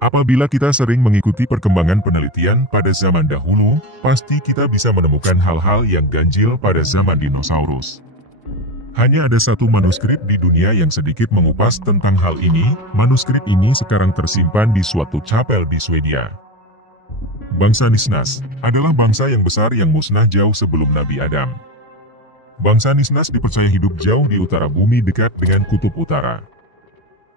Apabila kita sering mengikuti perkembangan penelitian pada zaman dahulu, pasti kita bisa menemukan hal-hal yang ganjil pada zaman dinosaurus. Hanya ada satu manuskrip di dunia yang sedikit mengupas tentang hal ini. Manuskrip ini sekarang tersimpan di suatu chapel di Swedia. Bangsa Nisnas adalah bangsa yang besar yang musnah jauh sebelum Nabi Adam. Bangsa Nisnas dipercaya hidup jauh di utara bumi dekat dengan kutub utara.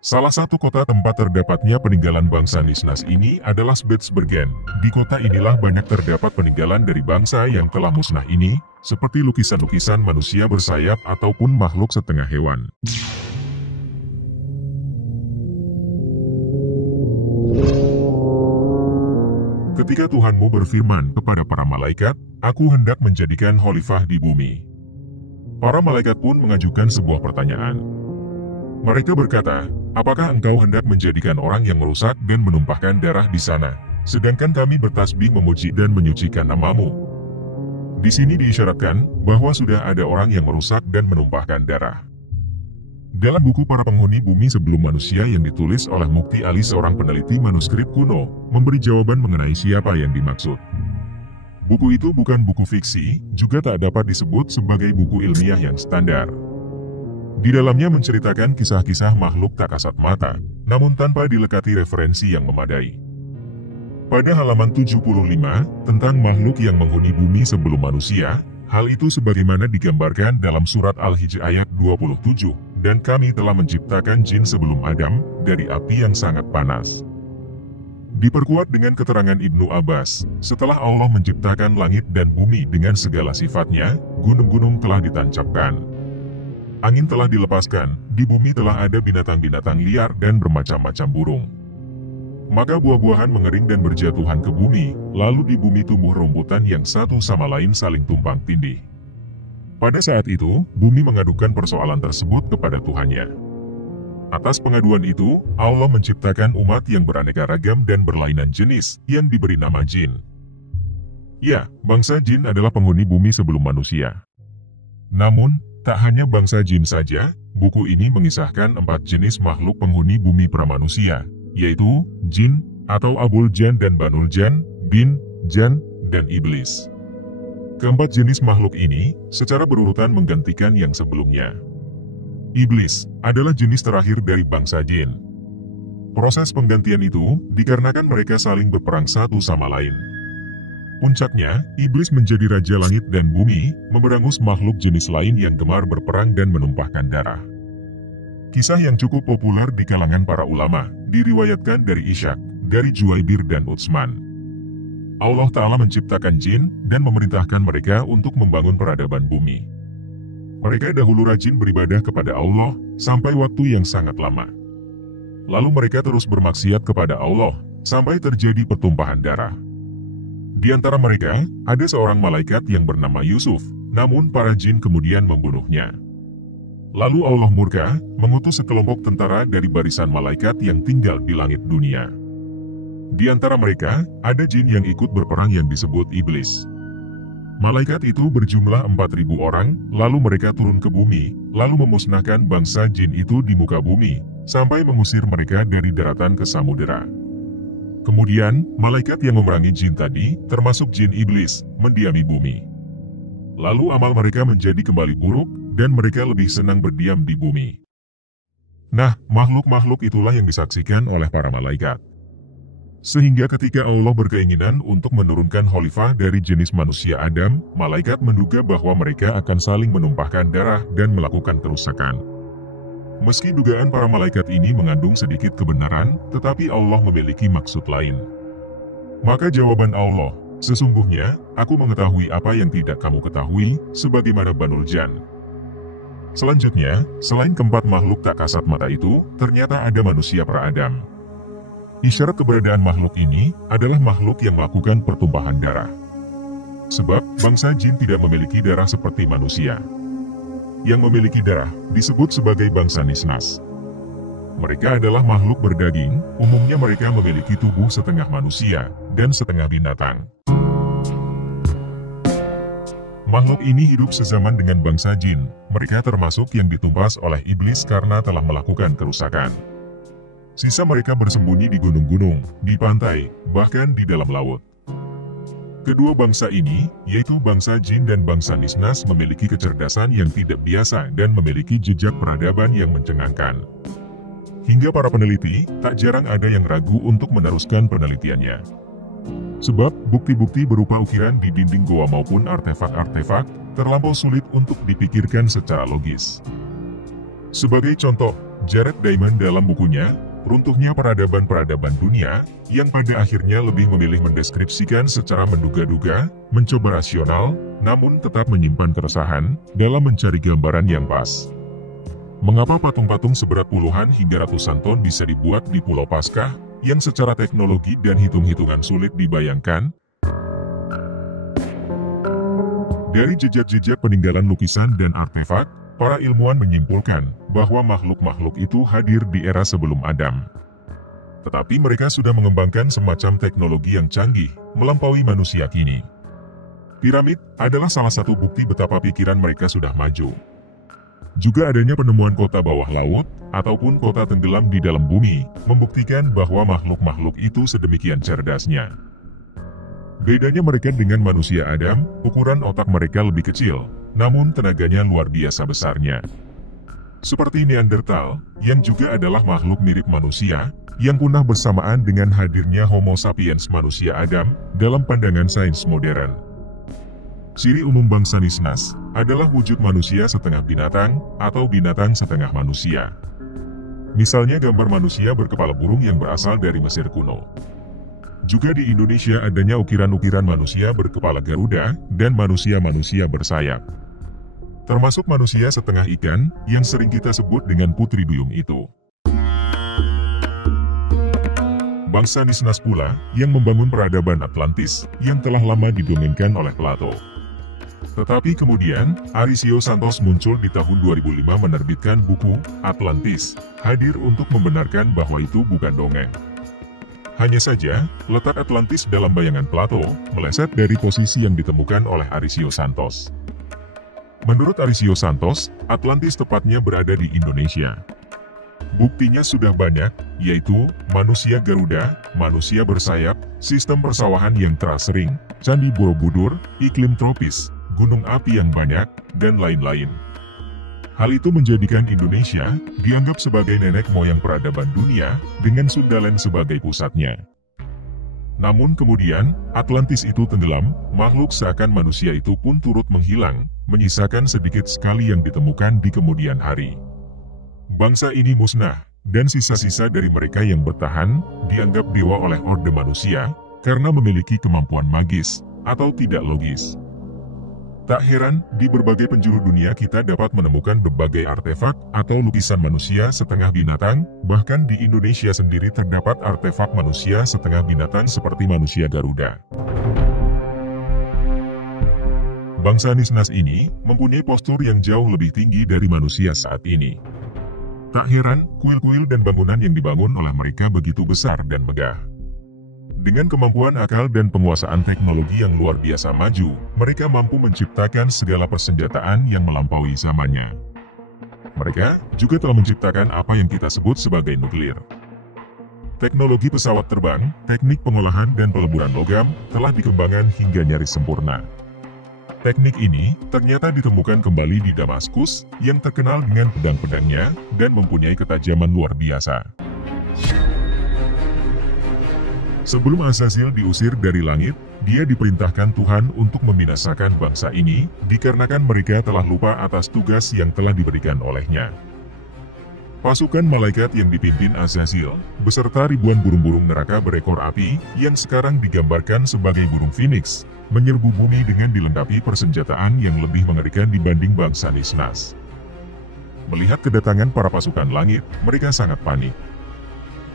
Salah satu kota tempat terdapatnya peninggalan bangsa Nisnas ini adalah Spitsbergen. Di kota inilah banyak terdapat peninggalan dari bangsa yang telah musnah ini, seperti lukisan-lukisan manusia bersayap ataupun makhluk setengah hewan. Ketika Tuhanmu berfirman kepada para malaikat, "Aku hendak menjadikan khalifah di bumi." Para malaikat pun mengajukan sebuah pertanyaan. Mereka berkata, "Apakah engkau hendak menjadikan orang yang merusak dan menumpahkan darah di sana, sedangkan kami bertasbih memuji dan menyucikan nama-Mu?" Di sini diisyaratkan bahwa sudah ada orang yang merusak dan menumpahkan darah. Dalam buku Para Penghuni Bumi Sebelum Manusia yang ditulis oleh Mukti Ali, seorang peneliti manuskrip kuno, memberi jawaban mengenai siapa yang dimaksud. Buku itu bukan buku fiksi, juga tak dapat disebut sebagai buku ilmiah yang standar. Di dalamnya menceritakan kisah-kisah makhluk tak kasat mata, namun tanpa dilekati referensi yang memadai. Pada halaman 75, tentang makhluk yang menghuni bumi sebelum manusia, hal itu sebagaimana digambarkan dalam surat Al-Hijr ayat 27, "Dan kami telah menciptakan jin sebelum Adam, dari api yang sangat panas." Diperkuat dengan keterangan Ibnu Abbas, setelah Allah menciptakan langit dan bumi dengan segala sifatnya, gunung-gunung telah ditancapkan. Angin telah dilepaskan, di bumi telah ada binatang-binatang liar dan bermacam-macam burung. Maka buah-buahan mengering dan berjatuhan ke bumi, lalu di bumi tumbuh rumputan yang satu sama lain saling tumpang tindih. Pada saat itu, bumi mengadukan persoalan tersebut kepada Tuhannya. Atas pengaduan itu, Allah menciptakan umat yang beraneka ragam dan berlainan jenis, yang diberi nama jin. Ya, bangsa jin adalah penghuni bumi sebelum manusia. Namun, tak hanya bangsa jin saja, buku ini mengisahkan 4 jenis makhluk penghuni bumi pramanusia, yaitu jin, atau Abul Jan dan Banul Jan, Bin, Jan, dan Iblis. Keempat jenis makhluk ini, secara berurutan menggantikan yang sebelumnya. Iblis, adalah jenis terakhir dari bangsa jin. Proses penggantian itu, dikarenakan mereka saling berperang satu sama lain. Puncaknya, iblis menjadi raja langit dan bumi, memerangus makhluk jenis lain yang gemar berperang dan menumpahkan darah. Kisah yang cukup populer di kalangan para ulama, diriwayatkan dari Ishaq, dari Juwaibir dan Utsman. Allah Ta'ala menciptakan jin, dan memerintahkan mereka untuk membangun peradaban bumi. Mereka dahulu rajin beribadah kepada Allah, sampai waktu yang sangat lama. Lalu mereka terus bermaksiat kepada Allah, sampai terjadi pertumpahan darah. Di antara mereka, ada seorang malaikat yang bernama Yusuf, namun para jin kemudian membunuhnya. Lalu Allah murka, mengutus sekelompok tentara dari barisan malaikat yang tinggal di langit dunia. Di antara mereka, ada jin yang ikut berperang yang disebut iblis. Malaikat itu berjumlah 4.000 orang, lalu mereka turun ke bumi, lalu memusnahkan bangsa jin itu di muka bumi, sampai mengusir mereka dari daratan ke samudera. Kemudian, malaikat yang memerangi jin tadi, termasuk jin iblis, mendiami bumi. Lalu amal mereka menjadi kembali buruk, dan mereka lebih senang berdiam di bumi. Nah, makhluk-makhluk itulah yang disaksikan oleh para malaikat. Sehingga ketika Allah berkeinginan untuk menurunkan khalifah dari jenis manusia Adam, malaikat menduga bahwa mereka akan saling menumpahkan darah dan melakukan kerusakan. Meski dugaan para malaikat ini mengandung sedikit kebenaran, tetapi Allah memiliki maksud lain. Maka jawaban Allah, "Sesungguhnya, aku mengetahui apa yang tidak kamu ketahui, sebagaimana Banul Jan." Selanjutnya, selain keempat makhluk tak kasat mata itu, ternyata ada manusia pra-Adam. Isyarat keberadaan makhluk ini adalah makhluk yang melakukan pertumpahan darah. Sebab, bangsa jin tidak memiliki darah seperti manusia. Yang memiliki darah disebut sebagai bangsa Nisnas. Mereka adalah makhluk berdaging, umumnya mereka memiliki tubuh setengah manusia dan setengah binatang. Makhluk ini hidup sezaman dengan bangsa jin, mereka termasuk yang ditumpas oleh iblis karena telah melakukan kerusakan. Sisa mereka bersembunyi di gunung-gunung, di pantai, bahkan di dalam laut. Kedua bangsa ini, yaitu bangsa Jin dan bangsa Nisnas, memiliki kecerdasan yang tidak biasa dan memiliki jejak peradaban yang mencengangkan. Hingga para peneliti, tak jarang ada yang ragu untuk meneruskan penelitiannya. Sebab, bukti-bukti berupa ukiran di dinding goa maupun artefak-artefak, terlampau sulit untuk dipikirkan secara logis. Sebagai contoh, Jared Diamond dalam bukunya, Runtuhnya Peradaban-Peradaban Dunia, yang pada akhirnya lebih memilih mendeskripsikan secara menduga-duga, mencoba rasional, namun tetap menyimpan keresahan, dalam mencari gambaran yang pas. Mengapa patung-patung seberat puluhan hingga ratusan ton bisa dibuat di Pulau Paskah, yang secara teknologi dan hitung-hitungan sulit dibayangkan? Dari jejak-jejak peninggalan lukisan dan artefak, para ilmuwan menyimpulkan bahwa makhluk-makhluk itu hadir di era sebelum Adam. Tetapi mereka sudah mengembangkan semacam teknologi yang canggih, melampaui manusia kini. Piramid adalah salah satu bukti betapa pikiran mereka sudah maju. Juga adanya penemuan kota bawah laut, ataupun kota tenggelam di dalam bumi, membuktikan bahwa makhluk-makhluk itu sedemikian cerdasnya. Bedanya mereka dengan manusia Adam, ukuran otak mereka lebih kecil, namun tenaganya luar biasa besarnya. Seperti Neanderthal, yang juga adalah makhluk mirip manusia, yang punah bersamaan dengan hadirnya Homo sapiens manusia Adam, dalam pandangan sains modern. Ciri umum bangsa Nisnas, adalah wujud manusia setengah binatang, atau binatang setengah manusia. Misalnya gambar manusia berkepala burung yang berasal dari Mesir kuno. Juga di Indonesia adanya ukiran-ukiran manusia berkepala Garuda, dan manusia-manusia bersayap. Termasuk manusia setengah ikan, yang sering kita sebut dengan putri duyung itu. Bangsa Nisnas pula, yang membangun peradaban Atlantis, yang telah lama didongengkan oleh Plato. Tetapi kemudian, Arisio Santos muncul di tahun 2005 menerbitkan buku, Atlantis, hadir untuk membenarkan bahwa itu bukan dongeng. Hanya saja, letak Atlantis dalam bayangan Plato, meleset dari posisi yang ditemukan oleh Arisio Santos. Menurut Arisio Santos, Atlantis tepatnya berada di Indonesia. Buktinya sudah banyak, yaitu, manusia Garuda, manusia bersayap, sistem persawahan yang terasering, Candi Borobudur, iklim tropis, gunung api yang banyak, dan lain-lain. Hal itu menjadikan Indonesia dianggap sebagai nenek moyang peradaban dunia, dengan Sundaland sebagai pusatnya. Namun kemudian, Atlantis itu tenggelam, makhluk seakan manusia itu pun turut menghilang, menyisakan sedikit sekali yang ditemukan di kemudian hari. Bangsa ini musnah, dan sisa-sisa dari mereka yang bertahan, dianggap dewa oleh orde manusia, karena memiliki kemampuan magis, atau tidak logis. Tak heran, di berbagai penjuru dunia kita dapat menemukan berbagai artefak atau lukisan manusia setengah binatang, bahkan di Indonesia sendiri terdapat artefak manusia setengah binatang seperti manusia Garuda. Bangsa Nisnas ini mempunyai postur yang jauh lebih tinggi dari manusia saat ini. Tak heran, kuil-kuil dan bangunan yang dibangun oleh mereka begitu besar dan megah. Dengan kemampuan akal dan penguasaan teknologi yang luar biasa maju, mereka mampu menciptakan segala persenjataan yang melampaui zamannya. Mereka juga telah menciptakan apa yang kita sebut sebagai nuklir. Teknologi pesawat terbang, teknik pengolahan dan peleburan logam, telah dikembangkan hingga nyaris sempurna. Teknik ini ternyata ditemukan kembali di Damaskus, yang terkenal dengan pedang-pedangnya, dan mempunyai ketajaman luar biasa. Sebelum Azazil diusir dari langit, dia diperintahkan Tuhan untuk membinasakan bangsa ini, dikarenakan mereka telah lupa atas tugas yang telah diberikan olehnya. Pasukan malaikat yang dipimpin Azazil, beserta ribuan burung-burung neraka berekor api, yang sekarang digambarkan sebagai burung Phoenix, menyerbu bumi dengan dilengkapi persenjataan yang lebih mengerikan dibanding bangsa Nisnas. Melihat kedatangan para pasukan langit, mereka sangat panik.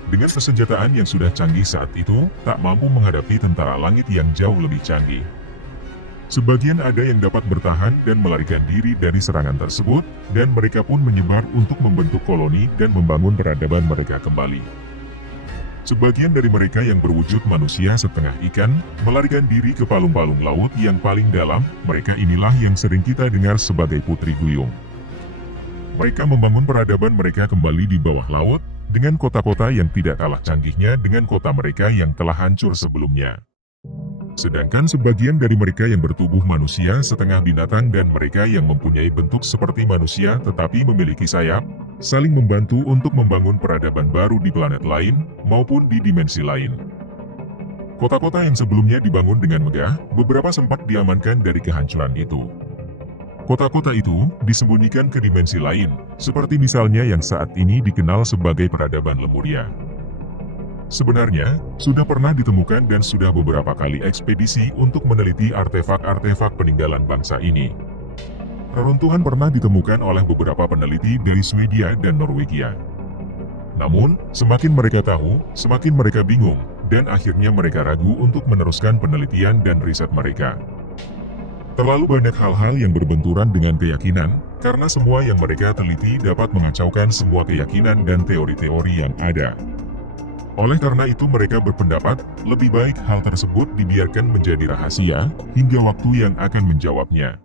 Dengan persenjataan yang sudah canggih saat itu, tak mampu menghadapi tentara langit yang jauh lebih canggih. Sebagian ada yang dapat bertahan dan melarikan diri dari serangan tersebut, dan mereka pun menyebar untuk membentuk koloni dan membangun peradaban mereka kembali. Sebagian dari mereka yang berwujud manusia setengah ikan, melarikan diri ke palung-palung laut yang paling dalam, mereka inilah yang sering kita dengar sebagai putri duyung. Mereka membangun peradaban mereka kembali di bawah laut, dengan kota-kota yang tidak kalah canggihnya dengan kota mereka yang telah hancur sebelumnya. Sedangkan sebagian dari mereka yang bertubuh manusia setengah binatang dan mereka yang mempunyai bentuk seperti manusia tetapi memiliki sayap, saling membantu untuk membangun peradaban baru di planet lain maupun di dimensi lain. Kota-kota yang sebelumnya dibangun dengan megah, beberapa sempat diamankan dari kehancuran itu. Kota-kota itu disembunyikan ke dimensi lain, seperti misalnya yang saat ini dikenal sebagai peradaban Lemuria. Sebenarnya, sudah pernah ditemukan dan sudah beberapa kali ekspedisi untuk meneliti artefak-artefak peninggalan bangsa ini. Reruntuhan pernah ditemukan oleh beberapa peneliti dari Swedia dan Norwegia. Namun, semakin mereka tahu, semakin mereka bingung, dan akhirnya mereka ragu untuk meneruskan penelitian dan riset mereka. Terlalu banyak hal-hal yang berbenturan dengan keyakinan, karena semua yang mereka teliti dapat mengacaukan semua keyakinan dan teori-teori yang ada. Oleh karena itu mereka berpendapat, lebih baik hal tersebut dibiarkan menjadi rahasia, hingga waktu yang akan menjawabnya.